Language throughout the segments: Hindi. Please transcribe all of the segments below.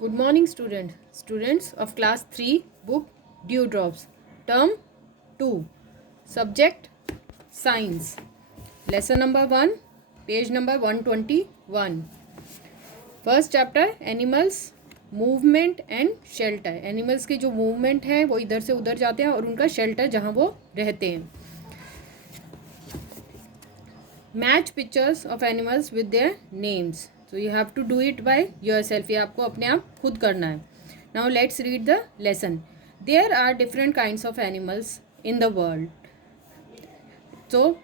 Good morning, students of class 3, book Dewdrops, term 2, subject science, lesson number 1, page number 121. First chapter animals movement and shelter. Animals की जो मूवमेंट है वो इधर से उधर जाते हैं और उनका शेल्टर जहाँ वो रहते हैं. Match pictures of animals with their names. So you have to do it by yourself. ये आपको अपने आप खुद करना है. Now let's read the lesson. There are different kinds of animals in the world. तो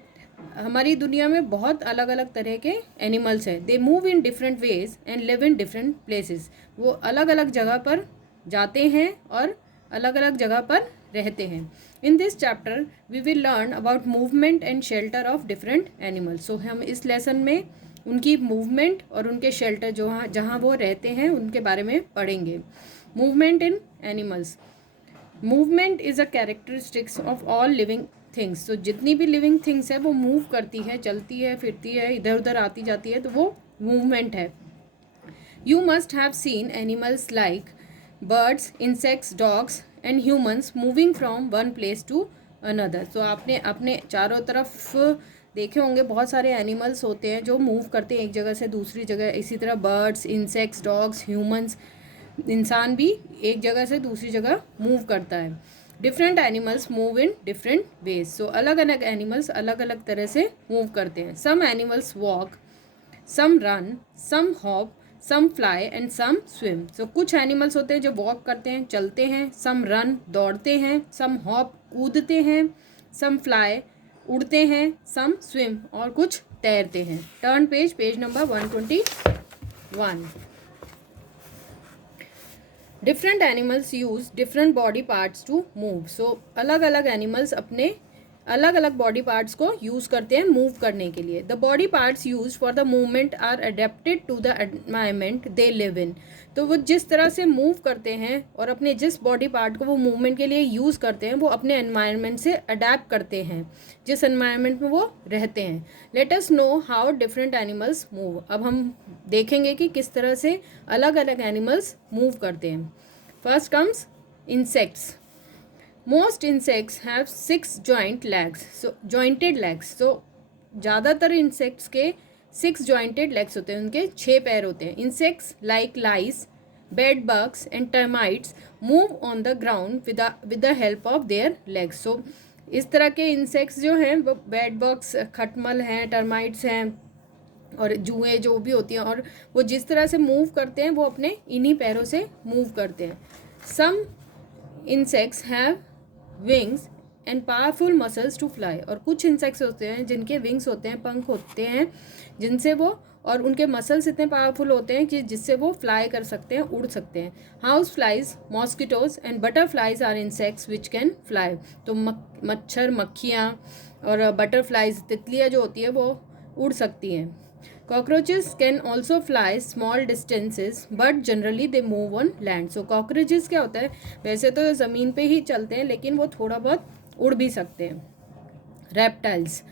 हमारी दुनिया में बहुत अलग अलग तरह के एनिमल्स हैं. They move in different veg and live in different places. वो अलग अलग जगह पर जाते हैं और अलग अलग जगह पर रहते हैं. In this chapter we will learn about movement and shelter of different animals. So हम इस लेसन में उनकी मूवमेंट और उनके शेल्टर जहाँ वो रहते हैं उनके बारे में पढ़ेंगे. Movement in animals. Movement is a characteristics of all living things. तो जितनी भी लिविंग थिंग्स है वो मूव करती है, चलती है, फिरती है, इधर उधर आती जाती है, तो वो मूवमेंट है. You must have seen animals like birds, insects, dogs and humans moving from one place to another. तो आपने अपने चारों तरफ देखे होंगे बहुत सारे एनिमल्स होते हैं जो मूव करते हैं एक जगह से दूसरी जगह. इसी तरह बर्ड्स, इंसेक्ट्स, डॉग्स, ह्यूमन्स, इंसान भी एक जगह से दूसरी जगह मूव करता है. Different animals move in different ways. So अलग अलग एनिमल्स अलग अलग तरह से मूव करते हैं. Some animals walk, some run, some hop, some fly and some swim. So कुछ एनिमल्स होते हैं जो वॉक करते हैं, चलते हैं. सम रन, दौड़ते हैं. सम हॉप, कूदते हैं. सम फ्लाई, उड़ते हैं. सम स्विम, और कुछ तैरते हैं. Turn page number 121. Different animals use different body parts to move. So अलग अलग एनिमल्स अपने अलग अलग बॉडी पार्ट्स को यूज़ करते हैं मूव करने के लिए. The body parts use for the movement are adapted to the environment they live in. तो वो जिस तरह से मूव करते हैं और अपने जिस बॉडी पार्ट को वो मूवमेंट के लिए यूज़ करते हैं वो अपने एनवायरमेंट से अडेप्ट करते हैं जिस एनवायरमेंट में वो रहते हैं. Let us know how different animals move. अब हम देखेंगे कि किस तरह से अलग अलग एनिमल्स मूव करते हैं. First comes insects. Most insects have 6 joint legs, so jointed legs. So ज़्यादातर इंसेक्ट्स के 6 jointed legs होते हैं, उनके 6 पैर होते हैं. Insects like lice, bed bugs and termites move on the ground with the help of their legs. So इस तरह के इंसेक्ट्स जो हैं वो बेड बग्स, खटमल हैं, टर्माइट्स हैं और जुएँ जो भी होती हैं, और वो जिस तरह से मूव करते हैं वो अपने इन्हीं पैरों से मूव करते हैं. Some insects have wings and powerful muscles to fly. और कुछ इंसेक्ट्स होते हैं जिनके विंग्स होते हैं, पंख होते हैं, जिनसे वो, और उनके मसल्स इतने पावरफुल होते हैं कि जिससे वो फ्लाई कर सकते हैं, उड़ सकते हैं. House flies, mosquitoes and butterflies are insects which can fly. तो मच्छर, मक्खियाँ और बटरफ्लाइज, तितलियाँ जो होती है वो उड़ सकती हैं. Cockroaches can also fly small distances but generally they move on land. So cockroaches क्या होता है, वैसे तो ज़मीन पे ही चलते हैं लेकिन वो थोड़ा बहुत उड़ भी सकते हैं. रेप्टाइल्स.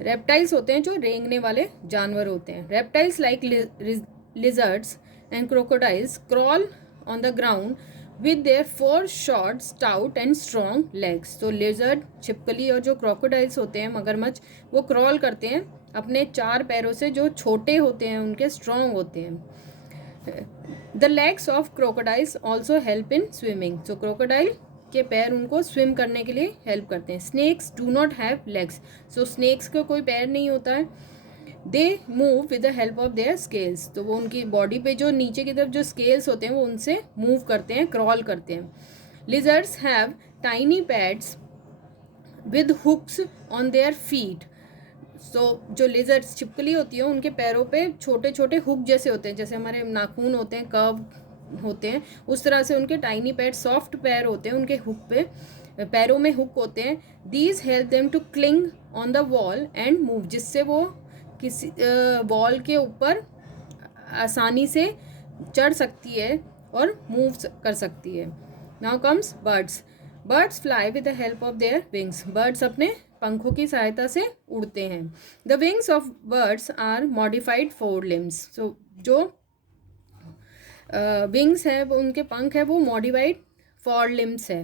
रेप्टाइल्स होते हैं जो रेंगने वाले जानवर होते हैं. Reptiles like lizards and crocodiles crawl on the ground with their 4 short, stout and strong legs. तो लिजर्ड, छिपकली और जो क्रोकोडाइल्स होते हैं, मगरमच्छ, वो क्रॉल करते हैं अपने 4 पैरों से जो छोटे होते हैं, उनके स्ट्रॉन्ग होते हैं. The legs of crocodiles also help in swimming. तो क्रोकोडाइल के पैर उनको स्विम करने के लिए हेल्प करते हैं. Snakes do not have legs. So snakes को कोई पैर नहीं होता है. They move with the help of their scales. तो वो उनकी बॉडी पे जो नीचे की तरफ जो स्केल्स होते हैं वो उनसे मूव करते हैं, क्रॉल करते हैं. Lizards have tiny pads with hooks on their feet. So जो लिजर्ड्स, छिपकली होती है, उनके पैरों पे छोटे छोटे हुक जैसे होते हैं, जैसे हमारे नाखून होते हैं, कर्व होते हैं, उस तरह से उनके टाइनी पैड, सॉफ्ट पैर होते हैं, उनके हुक पे, पैरों में हुक होते हैं. These help them to cling on the wall and move. जिससे वो किसी वॉल के ऊपर आसानी से चढ़ सकती है और मूव कर सकती है. Now comes birds. Birds fly with the help of their wings. Birds अपने पंखों की सहायता से उड़ते हैं. The wings of birds are modified for limbs. So जो विंग्स है वो, उनके पंख है वो मॉडिफाइड फॉर लिम्स है.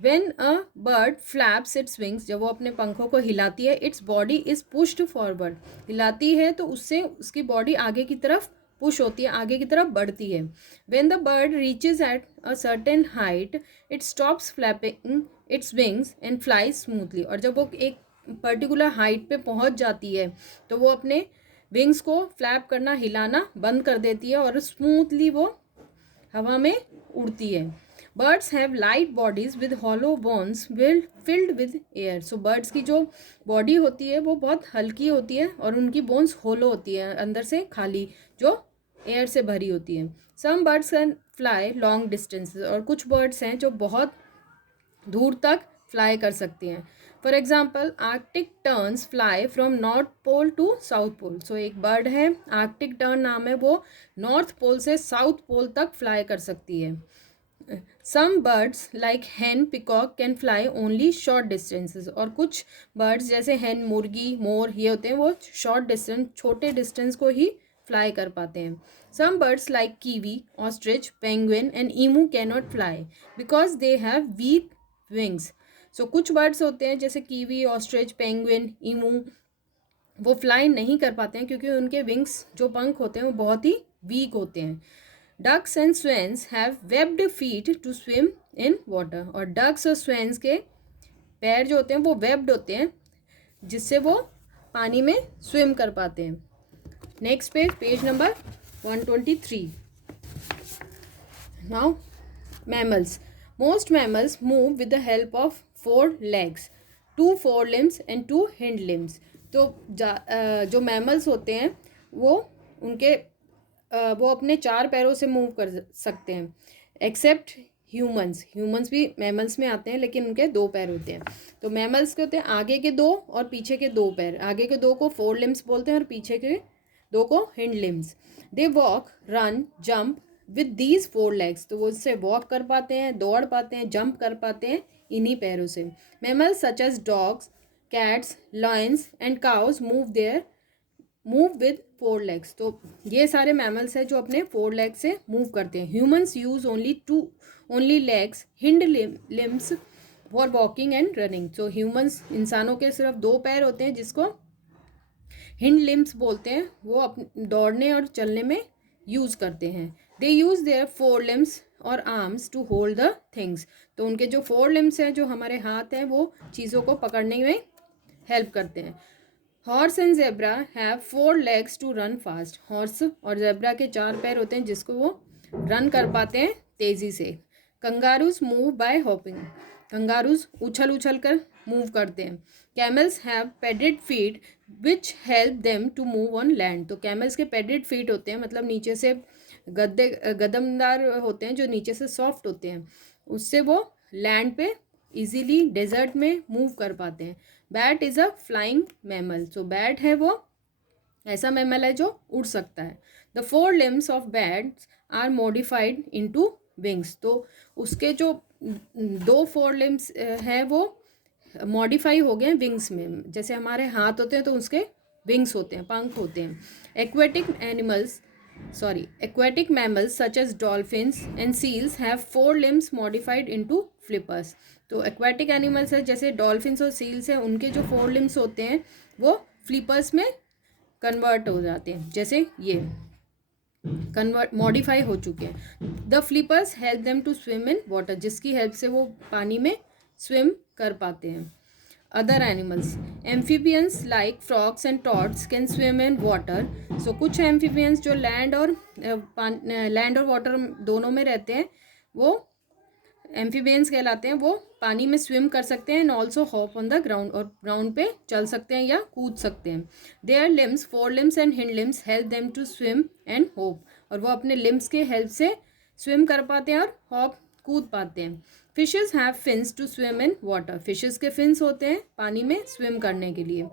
When a bird flaps its wings, जब वो अपने पंखों को हिलाती है, its body is pushed forward, हिलाती है तो उससे उसकी बॉडी आगे की तरफ पुश होती है, आगे की तरफ बढ़ती है. When the bird reaches at a certain height it stops flapping its wings and flies smoothly, और जब वो एक पर्टिकुलर हाइट पे पहुंच जाती है तो वो अपने विंग्स को फ्लैप करना, हिलाना बंद कर देती है और स्मूथली वो हवा में उड़ती है. Birds have light bodies with hollow bones filled with air. So birds की जो बॉडी होती है वो बहुत हल्की होती है और उनकी बोन्स होलो होती है, अंदर से खाली, जो एयर से भरी होती है. Some birds can fly long distances, और कुछ बर्ड्स हैं जो बहुत दूर तक फ्लाई कर सकती हैं. For example Arctic terns fly from North Pole to South Pole. So एक बर्ड है, आर्कटिक टर्न नाम है, वो नॉर्थ पोल से साउथ पोल तक फ्लाई कर सकती है. Some birds like hen peacock can fly only short distances, और कुछ बर्ड्स जैसे hen, मुर्गी, मोर, ये होते हैं वो शॉर्ट डिस्टेंस, छोटे डिस्टेंस को ही फ्लाई कर पाते हैं. Some birds like kiwi, ostrich, penguin and emu can not fly because they have weak wings. So कुछ बर्ड्स होते हैं जैसे कीवी, ऑस्ट्रिच, पेंगुइन, ईमू, वो फ्लाई नहीं कर पाते हैं क्योंकि उनके विंग्स, जो पंख होते हैं, वो बहुत ही वीक होते हैं. Ducks and swans have webbed feet to swim in water, और डक्स और स्वेन्स के पैर जो होते हैं वो वेब्ड होते हैं, जिससे वो पानी में स्विम कर पाते हैं. Next page number 123. Now mammals. Most mammals move with the help of 4 legs, 2 forelimbs and 2 hind limbs. तो जो मैमल्स होते हैं वो वो अपने 4 पैरों से मूव कर सकते हैं, एक्सेप्ट ह्यूमंस भी मैमल्स में आते हैं लेकिन उनके 2 पैर होते हैं. तो मैमल्स के होते हैं आगे के 2 और पीछे के 2 पैर. आगे के 2 को 4 limbs बोलते हैं और पीछे के 2 को hind limbs. They walk, run, jump with these 4 legs. तो वो इससे वॉक कर पाते हैं, दौड़ पाते हैं, जंप कर पाते हैं इन्हीं पैरों से. Mammals such as dogs, cats, lions and cows move with 4 legs. तो ये सारे मैमल्स हैं जो अपने 4 legs से मूव करते हैं. Humans use only legs, hind limbs for walking and running. तो ह्यूमंस, इंसानों के सिर्फ 2 पैर होते हैं जिसको हिंड लिम्स बोलते हैं, वो दौड़ने और चलने में यूज करते हैं. दे यूज देयर 4 limbs और arms to hold the things. तो उनके जो 4 limbs हैं, जो हमारे हाथ हैं, वो चीज़ों को पकड़ने में हेल्प करते हैं. Horse and zebra have 4 legs to run fast. Horse और जेब्रा के 4 पैर होते हैं जिसको वो रन कर पाते हैं तेज़ी से. Kangaroos move by hopping. Kangaroos उछल कर मूव करते हैं. Camels have padded feet which help them to move on land. तो कैमल्स के पैडेड फीट होते हैं, मतलब नीचे से गदमदार होते हैं, जो नीचे से सॉफ्ट होते हैं, उससे वो लैंड पे इजीली डेजर्ट में मूव कर पाते हैं. Bat is a flying mammal. So bat है वो ऐसा मैमल है जो उड़ सकता है. The 4 limbs of bats are modified into wings. तो उसके जो 2 4 limbs है वो मॉडिफाई हो गए हैं विंग्स में. जैसे हमारे हाथ होते हैं तो उसके विंग्स होते हैं, पंख होते हैं. Aquatic mammals such as dolphins and seals have 4 limbs modified into flippers. तो aquatic animals है जैसे dolphins और seals है, उनके जो 4 limbs होते हैं वो flippers में कन्वर्ट हो जाते हैं, जैसे ये मॉडिफाई हो चुके हैं. The flippers help them to swim in water, जिसकी हेल्प से वो पानी में स्विम कर पाते हैं. Other animals. Amphibians like frogs and toads can swim in water. So कुछ एम्फीबियंस जो लैंड और वाटर दोनों में रहते हैं वो एम्फीबियंस कहलाते हैं. वो पानी में स्विम कर सकते हैं and also hop on the ground, और ग्राउंड पे चल सकते हैं या कूद सकते हैं. Their limbs 4 limbs and hind limbs help them to swim and hop. और वो अपने लिम्स के हेल्प से स्विम कर पाते हैं और हॉप कूद पाते हैं. Fishes have fins to swim in water. Fishes के फिन्स होते हैं पानी में स्विम करने के लिए.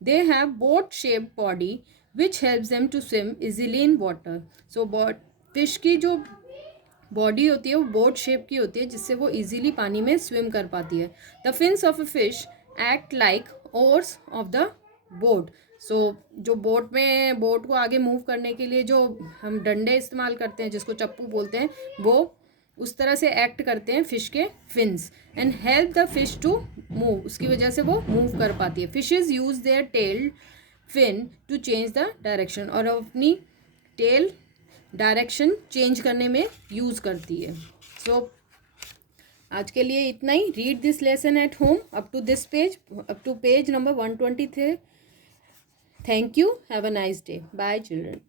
They have boat shaped body which helps them to swim easily in water. So fish की जो बॉडी होती है वो बोट शेप की होती है, जिससे वो इजीली पानी में स्विम कर पाती है. The fins of a fish act like ores of the boat. जो बोट को आगे मूव करने के लिए जो हम डंडे इस्तेमाल करते हैं, जिसको चप्पू बोलते हैं, वो उस तरह से एक्ट करते हैं फिश के fins and help the fish to move. उसकी वजह से वो मूव कर पाती है। Fishes use their tail fin to change the direction, और अपनी टेल डायरेक्शन चेंज करने में यूज़ करती है। आज के लिए इतना ही। Read this lesson at home up to page number 123। Thank you. Have a nice day. Bye children.